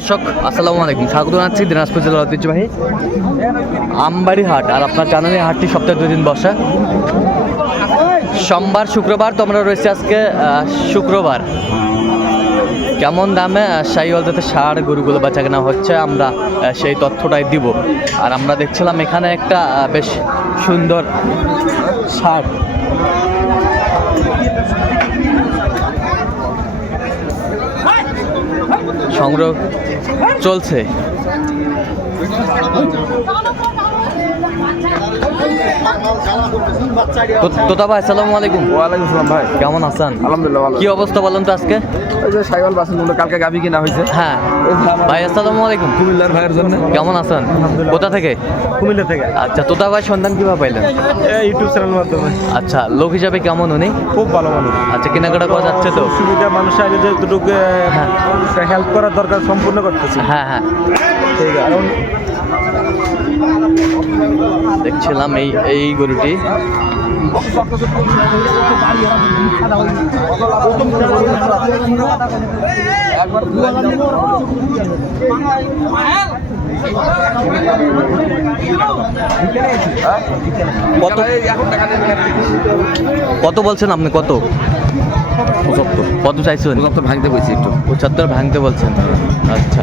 দর্শক, আসসালামু আলাইকুম। স্বাগত জানাচ্ছি দিনাজপুর জেলার ঐতিহ্যবাহী আমবাড়ি হাট। আর আপনার জানেন এই হাটটি সপ্তাহে দুই দিন বসা। সোমবার, শুক্রবার তো আমরা রয়েছি আজকে শুক্রবার। কেমন দামে শাহিওয়াল যাতে সার গরুগুলো বেচা কেনা হচ্ছে, আমরা সেই তথ্যটাই দিব। আর আমরা দেখছিলাম এখানে একটা বেশ সুন্দর সার। সংগ্রহ চলছে। তো- তোতা ভাই আসসালামু আলাইকুম। ওয়ালাইকুম আসসালাম ভাই। কেমন আছেন? আলহামদুলিল্লাহ ভালো কি অবস্থা বলেন তো আজকে? ওই যে সাইওয়াল বাসনগুলো কালকে গাবি কিনা হয়েছে। হ্যাঁ। ভাই আসসালামু আলাইকুম। কুমিল্লার ভাইয়ের জন্য। কেমন আছেন? কোথা থেকে? কুমিল্লা থেকে। আচ্ছা তোতা ভাই সন্ধান কীভাবে পাইলেন? ইউটিউব চ্যানেল মাধ্যমে। আচ্ছা লোক হিসাবে কেমন উনি? খুব ভালো মানুষ। আচ্ছা কেনাকাটা করা যাচ্ছে তো? সুবিধা মানুষের আগে যেটুকু হেল্প করার দরকার সম্পূর্ণ করতেছি। হ্যাঁ হ্যাঁ। ঠিক আছে। দেখছিলাম এই এই গরুটি। কত কত বলছেন আপনি? কত? পঁচাত্তর। কত চাইছেন? পঁচাত্তর ভাঙতে বলছি একটু। পঁচাত্তর ভাঙতে বলছেন। আচ্ছা।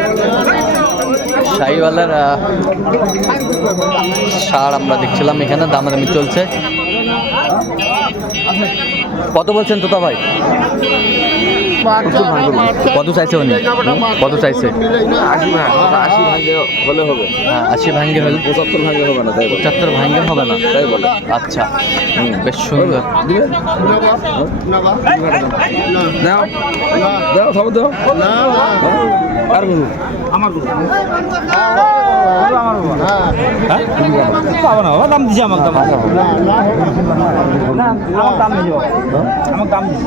শাহিওয়ালার আহ, সার আমরা দেখছিলাম এখানে দামাদামি চলছে। কত বলছেন তোতা ভাই? কত চাইছে উনি? কত চাইছে? আশি আশি ভাঙে হলে হবে। হ্যাঁ, আশি ভাঙ্গে হলে পঁচাত্তর ভাঙে হবে না তাই পঁচাত্তর ভাঙ্গে হবে না? তাই বলে। আচ্ছা। বেশ সুন্দর। দাও। দাও সব দাও। আর গরু? আমার গরু পাবো না বাবা দাম দিছে আমার দাম আমার দাম দিছে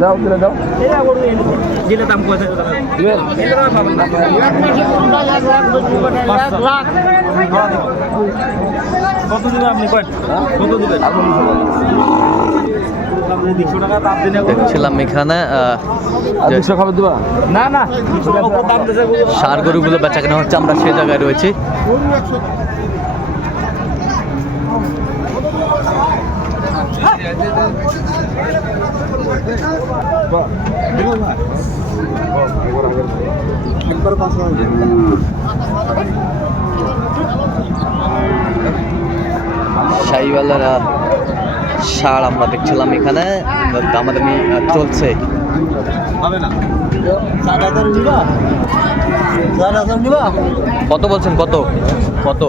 দাও দিলে দাও। দিলে দাম কত দিবেন কত দিবেন আপনি কয় কত দিবেন দেখছিলাম এখানে সার গরুগুলো বেচা কেনা হচ্ছে আমরা সেই জায়গায় রয়েছি। শাহিওয়ালার আহ, সার আমরা দেখছিলাম এখানে দামাদামি চলছে। কত বলছেন? কত? কত?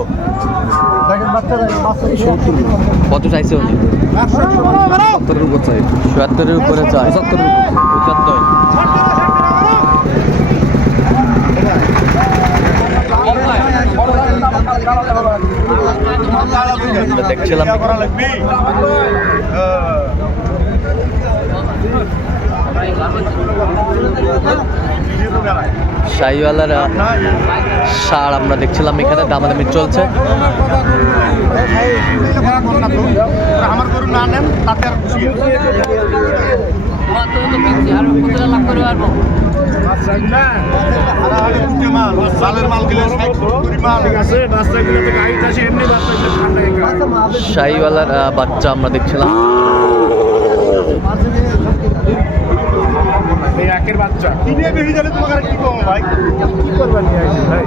কত চাইছে উনি? সত্তরের উপর চাই। চুয়াত্তরের উপরে চাই। পঁচাত্তর। পঁচাত্তর দেখছিলাম। শাহিওয়ালার সার আমরা দেখছিলাম এখানে দামাদামি চলছে। আমার শাহিওয়ালার বাচ্চা আমরা দেখছিলাম। একের বাচ্চা। কিনে বেরিয়ে গেলে তোমাকে আর কি কম ভাই? কি করবেন ভাই?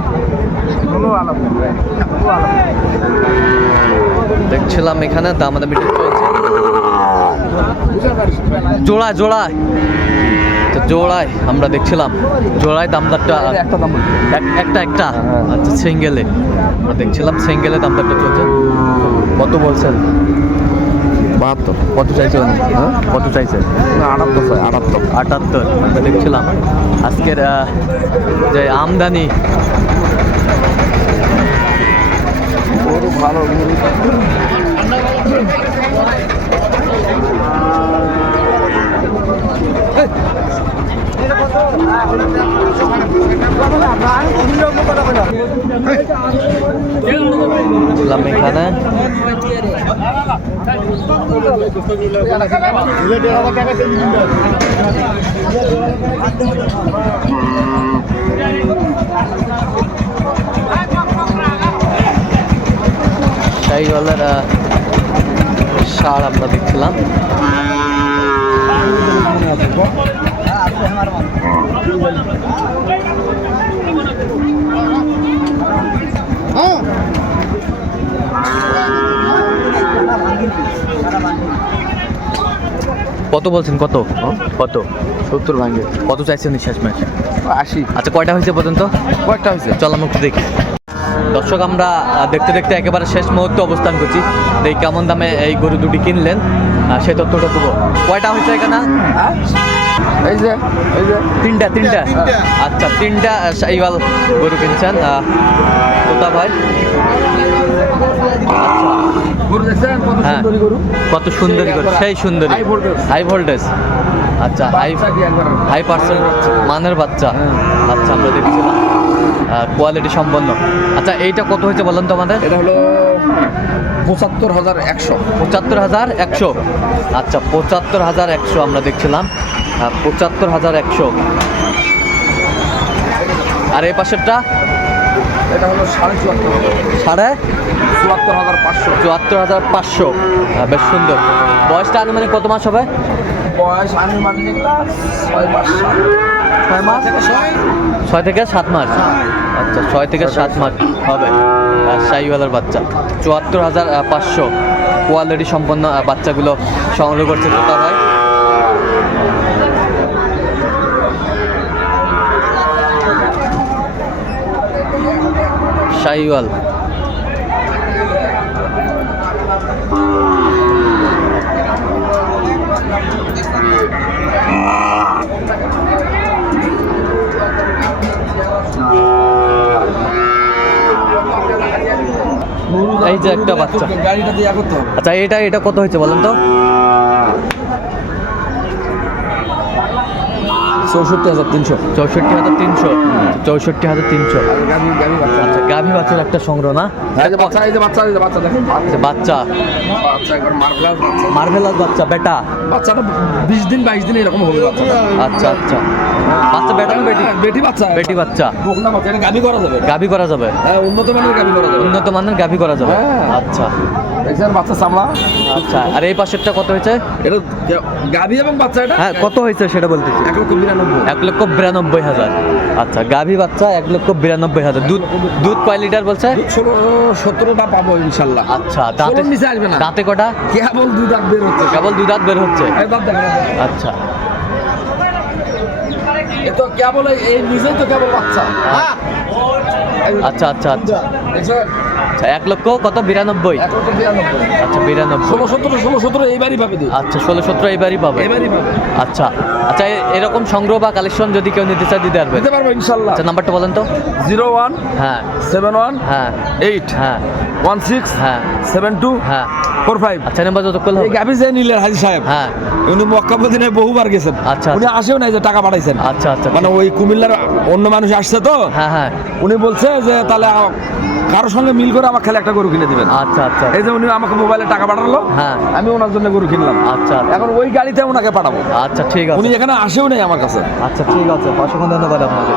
কোনো আলাপ নেই ভাই। কোনো আলাপ দেখছিলাম এখানে দামাদামি চলছে। জোড়ায় জোড়ায়। তো জোড়ায় আমরা দেখছিলাম। জোড়ায় দামদারটা একটা দাম একটা একটা। আচ্ছা সিঙ্গেলে। আমরা দেখছিলাম সিঙ্গেলে দামদারটা চলছে। কত বলছেন? বাহাত্তর। কত চাইছে উনি? কত চাইছে? আটাত্তর। ছয় আটাত্তর। আটাত্তর। আমরা দেখছিলাম আজকের যে আমদানি। ভালো। দেখলাম এখানে শাহিওয়ালার সার আমরা দেখছিলাম কত বলছেন? কত? কত? সত্তর ভাঙে কত চাইছেন শেষ ম্যাচ? আশি। আচ্ছা কয়টা হয়েছে পর্যন্ত? কয়েকটা হয়েছে? চল আমরা একটু দেখি। দর্শক আমরা দেখতে দেখতে একেবারে শেষ মুহূর্তে অবস্থান করছি। এই কেমন দামে এই গরু দুটি কিনলেন? সেই তথ্যটা দেবো। কয়টা হয়েছে এখানে? হ্যাঁ? এই যে এই যে। তিনটা তিনটা। আচ্ছা তিনটা শাহিওয়াল গরু কিনছেন তোতা ভাই। গরু দেখছেন? কত হ্যাঁ। সুন্দরী গরু। কত সুন্দরী গরু সেই সুন্দরী। হাই ভোল্টেজ আচ্ছা হাই হাই পার্সেন্ট মানের বাচ্চা। হ্যাঁ। আচ্ছা আমরা দেখছিলাম কোয়ালিটি সম্পন্ন। আচ্ছা এইটা কত হয়েছে বলেন তো আমাদের? এটা হলো পঁচাত্তর হাজার একশো। পঁচাত্তর হাজার একশো। আচ্ছা পঁচাত্তর হাজার একশো আমরা দেখছিলাম। পঁচাত্তর হাজার একশো। আর এই পাশেরটা? এটা হলো সাড়ে চুয়াত্তর সাড়ে চুয়াত্তর হাজার পাঁচশো। চুয়াত্তর হাজার পাঁচশো। বেশ সুন্দর। বয়সটা আনুমানিক কত মাস হবে? বয়স আনুমানিক ছয় মাস। মাস ছয়? থেকে সাত মাস। আচ্ছা ছয় থেকে সাত মাস হবে। আর শাহিওয়ালার বাচ্চা। চুয়াত্তর হাজার পাঁচশো। কোয়ালিটি সম্পন্ন বাচ্চাগুলো সংগ্রহ করছে তোতা ভাই শাহিওয়াল। এই যে একটা বাচ্চা। আচ্ছা এটা এটা কত হয়েছে বলেন তো? চৌষট্টি হাজার তিনশো। চৌষট্টি হাজার তিনশো। চৌষট্টি হাজার তিনশো। আচ্ছা গাভী বাচ্চার একটা সংগ্রহ না? এই যে বাচ্চা বাচ্চা এই বাচ্চা দেখেন। আচ্ছা, বাচ্চা। বাচ্চা একবার বাচ্চা। মার্ভেলাস বাচ্চা বেটা। বাচ্চাটা বিশ দিন বাইশ দিন এরকম হবে বাচ্চা আচ্ছা আচ্ছা। বাচ্চা বেটা বেটি? বেটি বাচ্চা। বেটি বাচ্চা। গাভি করা যাবে। গাভী করা যাবে? হ্যাঁ উন্নত মানের গাভি করা যাবে। উন্নত মানের গাভী করা যাবে? হ্যাঁ। আচ্ছা। দেখছেন বাচ্চা চামড়া আচ্ছা আর এই পাশেরটা কত হয়েছে? এটা গাভি এবং বাচ্চা এটা? হ্যাঁ কত হয়েছে সেটা বলতেছি। এক লক্ষ বিরানব্বই। এক লক্ষ বিরানব্বই হাজার। আচ্ছা গাভী বাচ্চা এক লক্ষ বিরানব্বই হাজার। দুধ দুধ কয় লিটার বলছে? ষোলো সতেরোটা পাবো ইনশাল্লাহ। আচ্ছা দাঁতে নিচে আসবে না। দাঁতে কটা? কেবল দুই দাঁত বের হচ্ছে। কেবল দুই দাঁত বের হচ্ছে। আচ্ছা। এ তো কেবল এই- নিজেই তো কেবল বাচ্চা। আচ্ছা আচ্ছা আচ্ছা। আচ্ছা এক লক্ষ কত? বিরানব্বই। আচ্ছা বিরানব্বই। ষোলো সতেরো ষোলো সতেরো এইবারই পাবে আচ্ছা ষোলো সতেরো এবারই পাবে। আচ্ছা আচ্ছা এরকম সংগ্রহ বা কালেকশন যদি কেউ নিতে চায় দিতে পারবে। দিতে পারব ইনশাল্লাহ। আচ্ছা নাম্বারটা বলেন তো। জিরো ওয়ান হ্যাঁ। সেভেন ওয়ান হ্যাঁ। এইট হ্যাঁ। ওয়ান সিক্স হ্যাঁ। সেভেন টু হ্যাঁ। Four five. আচ্ছা নাম্বার যত করলে এই যে নিলেন হাজি সাহেব হ্যাঁ। উনি মক্কা মদিনায় বহুবার গেছেন। আচ্ছা, উনি আসেও নাই যে টাকা পাঠাইছেন। আচ্ছা আচ্ছা। মানে ওই কুমিল্লার অন্য মানুষ আসছে তো হ্যাঁ হ্যাঁ। উনি বলছে যে তাহলে কারোর সঙ্গে মিল করে আমার খালি একটা গরু কিনে দিবেন। আচ্ছা আচ্ছা। এই যে উনি আমাকে মোবাইলে টাকা পাঠালো হ্যাঁ। আমি ওনার জন্য গরু কিনলাম। আচ্ছা এখন ওই গাড়িতে ওনাকে পাঠাবো। আচ্ছা ঠিক আছে। উনি এখানে আসেও নাই আমার কাছে। আচ্ছা ঠিক আছে। অসংখ্য ধন্যবাদ আপনাকে।